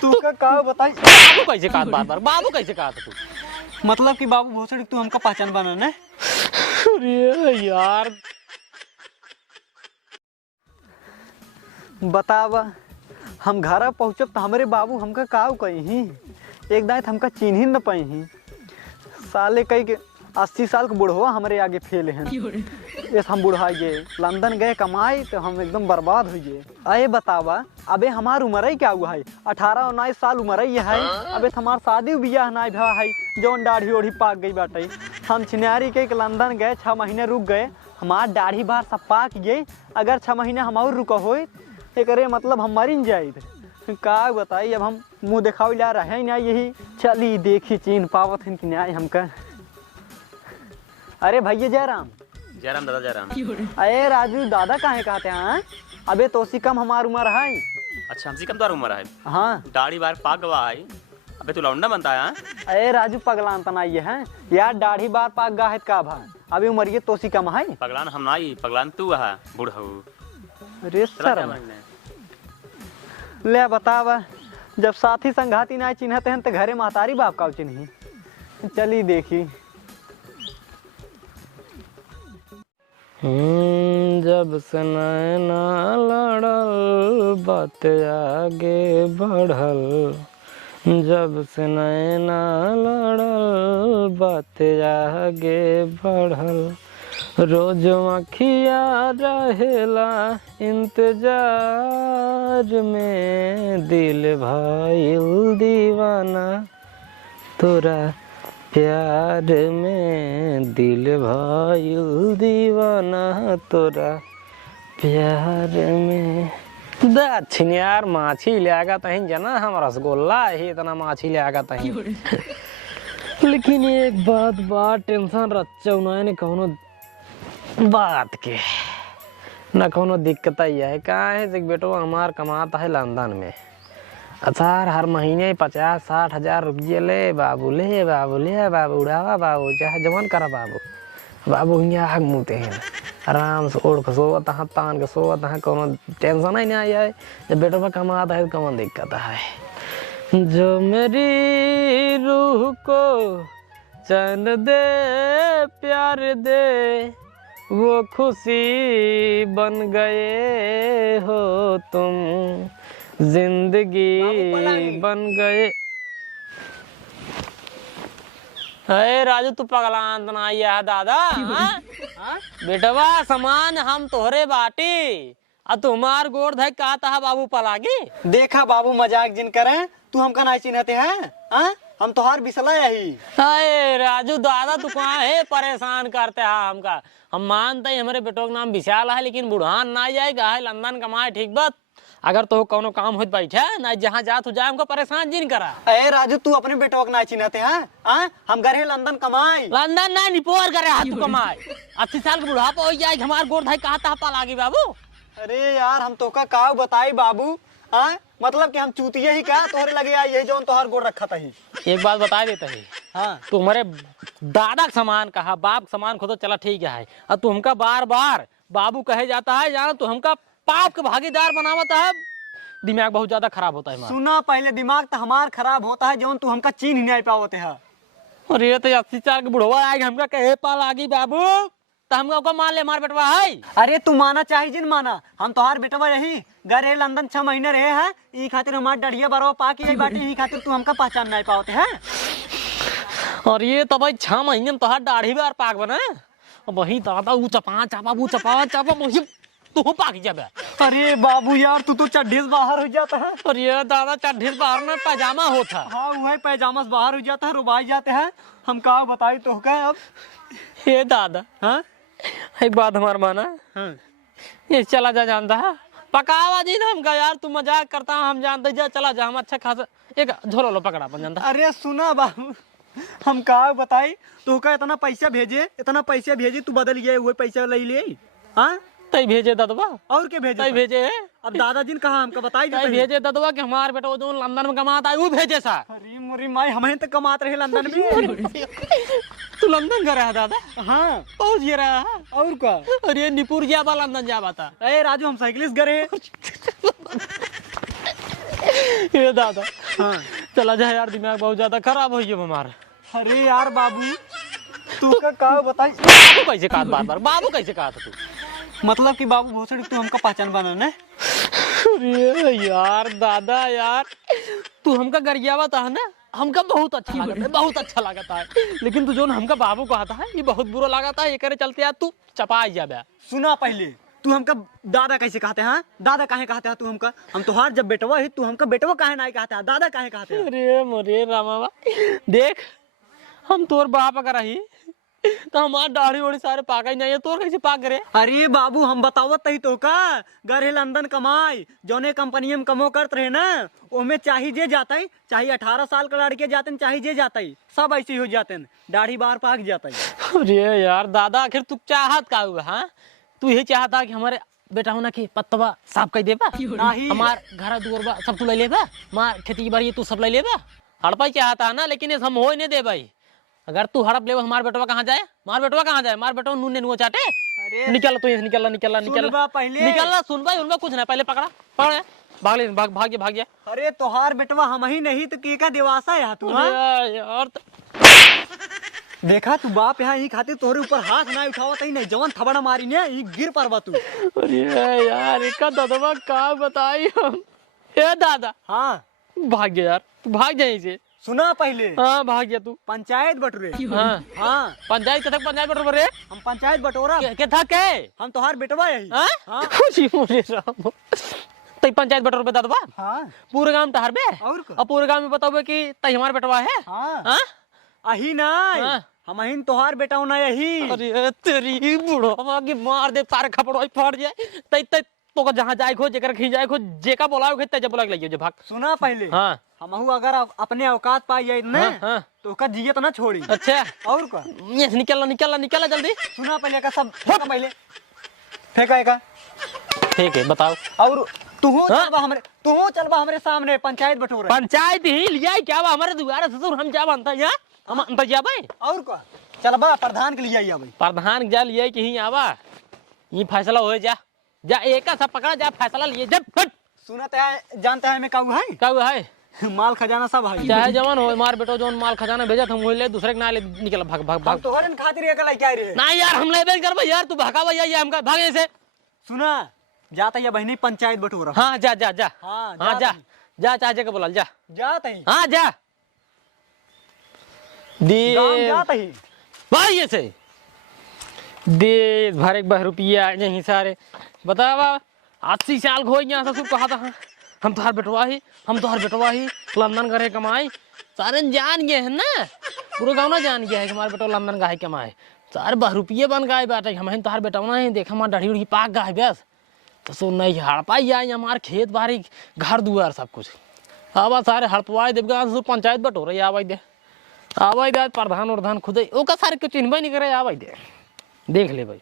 तू का बताई बाबू कैसे कहा बार बार बाबू कैसे कहा था तू? मतलब कि बाबू भोसड़ी तू हमका पहचान बना ने। अरे यार बतावा हम घर पहुँचब तो हमारे बाबू हमका काव कही एक दायत हमका चिन्ह ही न पाई साले कई के 80 साल के बुढ़वा हमारे आगे फेल हैं। ये हम बुढ़ा गए लंदन गए कमाई तो हम एकदम बर्बाद हो गए। अरे बतावा अबे हमार उम्र ही क्या हुआ है 18-19 साल उम्र ही है। अबे हमार शादी ब्याह नहीं भा है जौन दाढ़ी ओढ़ी पाक गई बाटे। हम छिनारी के लंदन गए 6 महीने रुक गए हमार दाढ़ी बार सब पाक गई। अगर 6 महीने हम और रुका हो एक मतलब हम मरी जाए का बताई। अब हम मुँह दिखावे ला रहे ना यही चली देखी चिन्ह पावत है कि न्याय हमका। अरे भैया जयराम जयराम दादा जयराम। अरे राजू दादा कहाँ कहते हैं? अबे तोसी कम हमार उम्र है। अच्छा हमसे कम तो उम्र है। हाँ दाढ़ी बार पाक गवा है। अबे तू लौंडा बनता है? अरे राजू पगलान तना ये है यार दाढ़ी बार पाक गा है का भा अभी उम्र ये तोसी कम है। पगलान हम नहीं पगलान तू है बूढ़ऊ। अरे सर ले बतावा जब साथी संघाती ना चिन्हते हैं तो घरे महतारी बाप का चिन्ही चली देखी। जब से नैना लड़ल बात आगे बढ़ल। जब से नैना लड़ल बात आगे बढ़ल। रोज अखिया रहेला इंतजार में दिल भाईल दीवाना तोरा प्यार में दिल भाईल दीवाना तोरा प्यार में। दक्षिण यार माछी लियागा तहीं जना हम रसगुल्ला ही इतना माछी लियागा तहीं। लेकिन एक बात टेंशन रच्चौ ने कौनो बात के न कोनो दिक्कत ही है का है बेटो हमार कमाता है लंदन में। अच्छा हर महीने 50-60 हज़ार रुपये ले बाबू उड़ावा बाबू चाहे जवन करा बाबू यहाँ आग मुँहते हैं आराम से ओढ़ के सोवत है तान के सोवत है कोनो टेंशन ही नहीं है। जब बेटो में कमाता है तो कौन दिक्कत है। जो मेरी रूह को चैन दे प्यार दे वो खुशी बन गए हो तुम जिंदगी बन गए। अरे राजू तू पगलान तना है दादा। बेटवा समान हम तोहरे बाटी आ तुम्हार गोड़ धक कहता है बाबू पलागी। देखा बाबू मजाक जिन करे तू हमका नहीं चिन्हते हैं हम तोहार बिसला यही। अरे राजू दादा तू कहाँ है परेशान करते है हमका। हम मानते हैं हमारे बेटो का नाम विशाल है लेकिन बुढ़ान ना जाएगा है लंदन कमाए ठीक बात। अगर तो कोनो काम हो बैठे ना जहाँ जा तू जाए हमको परेशान जिन करा। अरे राजू तू अपने बेटो का नहीं चिन्हते हैं हम गए लंदन कमाई। लंदन ना निपोर करे हाथ तू कमाए 80 साल के बुढ़ापा हो जाए हमार गोड़ धाई कहता पालागी बाबू। अरे यार हम तो का बताई बाबू मतलब कि हम चूतिए ही का तोहरे लगे आई यही जो तोहर गोड़ रखा था ही। एक बात बता देता है तू हमारे दादा का समान कहा बाप का समान खुद चला ठीक है और तू हमका बार बार बाबू कहे जाता है जाना तू हमका पाप के भागीदार बनावता है। दिमाग बहुत ज्यादा खराब होता है। सुना पहले दिमाग तो हमार खराब होता है जो तू हमका चिन्ह नहीं पावते है। और ये तो 80 साल के बुढ़वा आएगा हमका कहे पालागी बाबू तो हमका मान ले हमार बेटवा है। अरे तू माना चाहिए जिन माना हम तोहार बेटवा यही गए लंदन 6 महीने रहे हैं ई खातिर हमार डढ़िया बरो पाकी यही बाटी ई खातिर तू हमका पहचान नहीं पावते है। और ये तो भाई 6 महीने में तोहार दाढ़ी बार पाक बने वही दादा ऊ चपा वही तू पाक जाबे। अरे बाबू यार तू चड्ढी से बाहर हो जाता है। और ये दादा चड्ढी से बाहर में पैजामा होता। हाँ वही पैजामा से बाहर हो जाता है रुबाई जाते हैं हम का बताई तो क्या अब। ये दादा हाँ एक बात हमार माना ये चला जा जानता है पकावा जी ना हमका यार तू मजाक करता हम जानते जा चला जा हम अच्छा खासा एक झोला लो पकड़ा बन जानता। अरे सुना बाबू हम का बताई तो का इतना पैसा भेजे तू बदल गए हुए पैसा ले ले तई भेजे ददवा और के भेजे तई भेजे अब दादाजी ने कहा हमका बताई तई भेजे ददवा कि हमार बेटा जो लंदन में कमाता है वो भेजे सा। अरे मोरी माई हमें तो कमाते रहे लंदन में। तू लंदन का रहा दादा? हाँ पहुंच गया रहा और क्या। अरे निपुर गया बा लंदन जा बाता। अरे राजू हम साइकिलिस्ट गए ये दादा हाँ चला जाए यार, दिमाग बहुत ज्यादा खराब हो गया हमारा। अरे यार बाबू तू का बताई बाबू कैसे कहा बार बार, बाबू कैसे कहा था तू? मतलब कि बाबू भोसड़ी तू हमका पहचान बना ने। अरे यार दादा यार, तू हमका गरियावा था ना, हमका बहुत अच्छा लगा था, बहुत अच्छा लगा था। लेकिन तू जो न हमका बाबू कहा था ये बहुत बुरा लगा था। ये करे चलते यार तू चपा जा बे। सुना पहले, तू हमका दादा कैसे कहते हैं? दादा काहे कहते हैं तू हमका? हम तोहार जब बेटवा है तू हमका बेटवा काहे नहीं कहते हैं? दादा काहे कहते हैं? अरे मोरे रामा देख, हम तोर बाप अगर रही तो हमार दाढ़ी ओढ़ी सारे पाका ही नहीं है, तोर कैसे पाक करे? अरे बाबू हम बतावत तही तो का गए लंदन कमाई, जौने कंपनी में कमो करत रहे ना, ओमे चाहे जे जाता है, चाहे 18 साल का लड़के जाते हैं, चाहे जे जाता है, सब ऐसे ही हो जाते हैं, दाढ़ी बाहर पाक जाता है। अरे यार दादा, आखिर तू चाहत का हुआ? हाँ तू यही चाहता कि हमारे बेटा होना कि पत्तवा साफ कर देबा, नहीं। हमार घर दुआरबा सब तू ले लेबा, मार खेती की बाड़ी तू सब ले लेबा, हड़पा चाहता है ना। लेकिन हम हो ही नहीं दे भाई। अगर तू हड़प ले हमार बेटवा कहाँ जाए? मार बेटवा कहाँ जाए? मार बेटवा नून ने नुआ चाटे। अरे निकल तू यहाँ, निकल निकल निकल सुन बा पहले। निकल, सुन भाई उनका कुछ नहीं, पहले पकड़ा पकड़, भाग ले, भाग भाग भाग गया। अरे तोहार बेटवा हम ही नहीं तो के का देवासा है तू? हाँ? यार देखा तू बाप यहाँ ही खातिर तोहरे ऊपर हाथ ना उठावत ही नहीं, जवन थबड़ा मारी ने ही गिर परवा तू। अरे यार इसका दादा का बताई हम। ए दादा हाँ भाग गया यार, तू भाग जाए इसे। सुना पहले, हाँ भाग गया तू। पंचायत बटोरे। हाँ हाँ पंचायत कथक पंचायत बटोर रे, हम पंचायत बटोरा, के था के हम तोहार बेटवा यही। हाँ हाँ खुशी मोरे राम। तई पंचायत बटोर पे दादा हाँ पूरे गांव तहार बे, और का? अब पूरे गांव में बताओ कि तई हमार बेटवा है। हाँ हाँ अही नहीं, हाँ। हम अहिन तोहार बेटा होना यही। अरे तेरी बुढ़वा की मार दे, तारे खपड़ो फाड़ जाए। तई तई तो को जहां जाए खो, जेकर खी जाए खो, जेका बोलाओ के तेज बोला के लइयो जे भाग। सुना पहले, हाँ हमहू अगर अपने औकात पाई जाए ना, हाँ हाँ तो का जियत ना छोड़ी। अच्छा और का? ये निकल निकल निकल जल्दी। सुना पहले का सब फेंका पहले, फेंका का। ठीक है बताओ। और तू हाँ? चलबा हमरे सामने पंचायत बटोरे। पंचायत ही लिया क्या बा हमारे दुआरे ससुर, हम क्या बनता है हम अंतर जा भाई। और का? चलबा प्रधान के लिए आई भाई। प्रधान जा लिए कि ही आवा, ये फैसला हो जा, जा एक का सब पकड़ा जा, फैसला लिए जब फट। सुनते है जानते है मैं काऊ है क्या हुआ है? माल खजाना सब है। चाहे जवान हो मार बेटो, जो माल खजाना भेजा हम वही ले, दूसरे के ना ले, निकल भाग भाग हम भाग। तो हरन खातिर एक लाई क्या रे? ना यार हम ले बेच कर यार, तू भागा भैया ये हमका भागे से। सुना जाता ये बहनी पंचायत बटोरा। हाँ जा जा जा, हाँ हाँ जा जा चाचे को बोला जा, जाता ही हाँ जा दे जाता ही भाई ऐसे दे भर एक बार रुपया यहीं सारे बतावा। 80 साल को यहाँ ससुर कहा था हम तो हर बेटवा ही, हम तो हर बेटवा ही लंदन गए कमाए, सारे जान गए हैं ना, पूरे गाँव ना जान गया है कि हमारे बेटा लंदन गए कमाए, सारे 12 रुपये बन गए बेटा, हम तो हर बेटा ना है, देखा हमारा दाढ़ी उड़ी पाक गए बस। तो सो नहीं हड़पाई जाए हमारे खेत बाड़ी घर दुआर सब कुछ, आवा सारे हड़पवाए देव पंचायत बटोरे आवाज दे, आवाज दे प्रधान उर्धान खुद ओका सारे क्यों चिन्हबे नहीं करे, आवाज दे देख ले भाई।